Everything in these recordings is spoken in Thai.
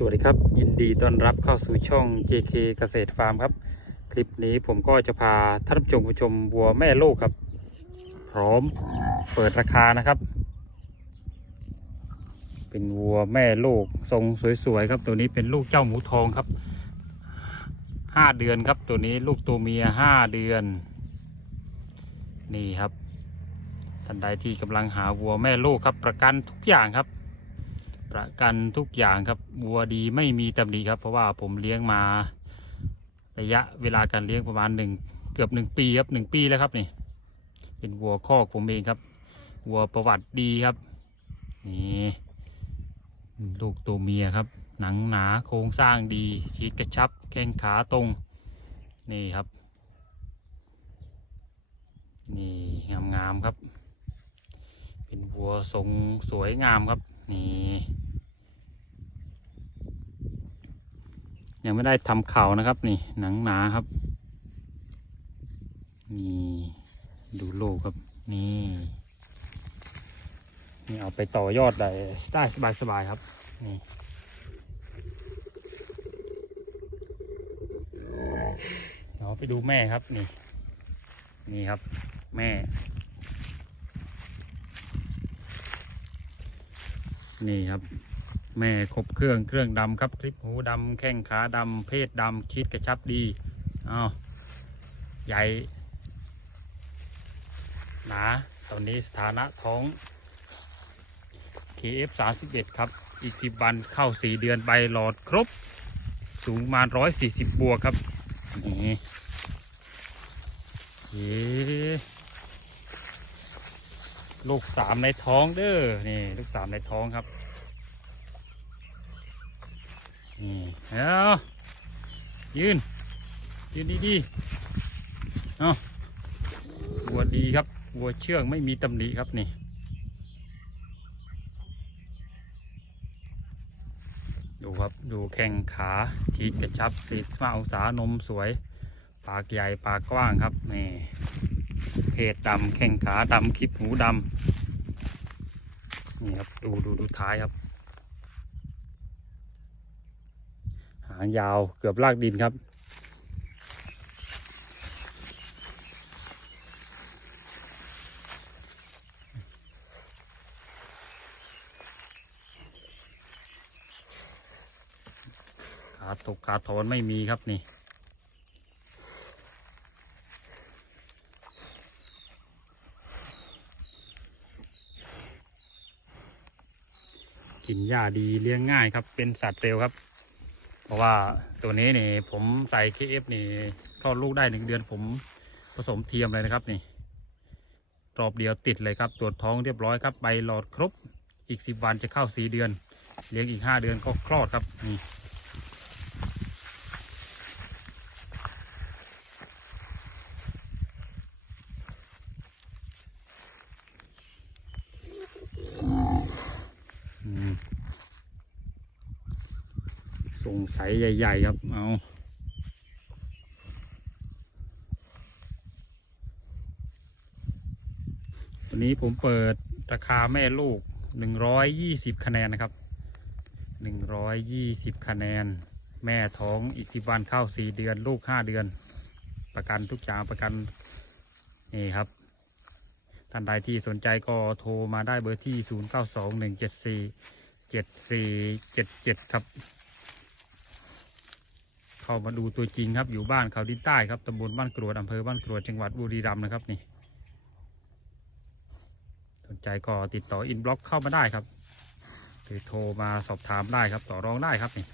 สวัสดีครับ ยินดีต้อนรับเข้าสู่ช่อง JK เกษตรฟาร์มครับ คลิปนี้ผมก็จะพาท่านผู้ชมผู้ชมวัวแม่ลูกครับ พร้อมเปิดราคานะครับ เป็นวัวแม่ลูกทรงสวยๆครับ ตัวนี้เป็นลูกเจ้าหมูทองครับห้าเดือนครับ ตัวนี้ลูกตัวเมียห้าเดือน นี่ครับท่านใดที่กำลังหาวัวแม่ลูกครับ ประกันทุกอย่างครับ ประกันทุกอย่างครับวัวดีไม่มีตำหนิครับ เพราะว่าผมเลี้ยงมาระยะเวลาการเลี้ยงประมาณหนึ่งเกือบหนึ่งปีครับหนึ่งปีแล้วครับนี่ เป็นวัวคอกผมเองครับวัวประวัติดีครับนี่ลูกตัวเมียครับ หนังหนาโครงสร้างดีชีดกระชับแข้งขาตรงนี่ครับ นี่งามๆครับ เป็นวัวทรงสวยงามครับ นี่ ยังไม่ได้ทำเข่านะครับ นี่หนังหนาครับ นี่ดูโลกครับ นี่นี่เอาไปต่อยอดได้ได้สบายๆครับ นี่เดี๋ยวไปดูแม่ครับนี่ นี่ครับ แม่ นี่ครับ แม่ครบเครื่องเครื่องดำครับ คลิปหูดำแข้งขาดำเพศดำคิดกระชับดีอ้าวใหญ่หนาตอนนี้สถานะท้อง KF 31ครับ อีกสิบวันเข้าสี่เดือนใบหลอดครบ สูงมาร้อยสี่สิบบวกครับนี่เย้ลูกสามในท้องเด้อนี่ ลูกสามในท้องครับ นี่เอายืน ยืนดีๆเอาวัวดีครับวัวเชื่องไม่มีตำหนิครับนี่ดูครับดูแข้งขาทีดกระชับสี่สิบห้าองศานมสวย ปากใหญ่ปากกว้างครับนี่เพศดำแข้งขาดำคลิปหูดำนี่ครับดูดูดูท้ายครับ หางยาวเกือบลากดินครับ ขาตกขาถอนไม่มีครับนี่กินหญ้าดีเลี้ยงง่ายครับ เป็นสัตว์เร็วครับ เพราะว่าตัวนี้นี่ผมใส่ KF นี่คลอดลูกได้หนึ่งเดือนผมผสมเทียมเลยนะครับนี่รอบเดียวติดเลยครับตรวจท้องเรียบร้อยครับใบหลอดครบอีกสิบวันจะเข้าสี่เดือน เลี้ยงอีกห้าเดือนก็คลอดครับนี่ สงสัยใหญ่ ๆ ครับ เอาวันนี้ผมเปิดราคาแม่ลูก 120 คะแนนนะครับ 120 คะแนน แม่ท้องอีก10วันเข้า 4 เดือน ลูก 5 เดือน ประกันทุกอย่างประกัน นี่ครับท่านใดที่สนใจก็โทรมาได้เบอร์ที่ 092174 7477 ครับ เข้ามาดูตัวจริงครับอยู่บ้านเขาดินใต้ครับตำบลบ้านกรวดอำเภอบ้านกรวดจังหวัดบุรีรัมย์นะครับนี่สนใจก็ติดต่ออินบล็อกเข้ามาได้ครับหรือโทรมาสอบถามได้ครับต่อรองได้ครับนี่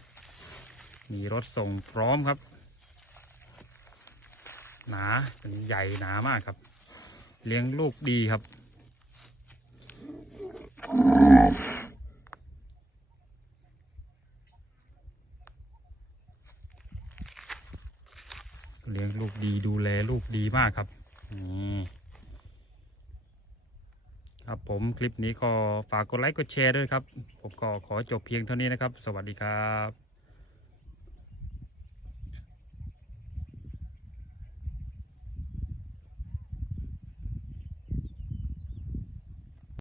มีรถส่งพร้อมครับ หนาเป็นใหญ่หนามากครับ เลี้ยงลูกดีครับ เลี้ยงลูกดีดูแลลูกดีมากครับนี่ครับผมคลิปนี้ก็ฝากกดไลค์กดแชร์ด้วยครับ ผมก็ขอจบเพียงเท่านี้นะครับ สวัสดีครับ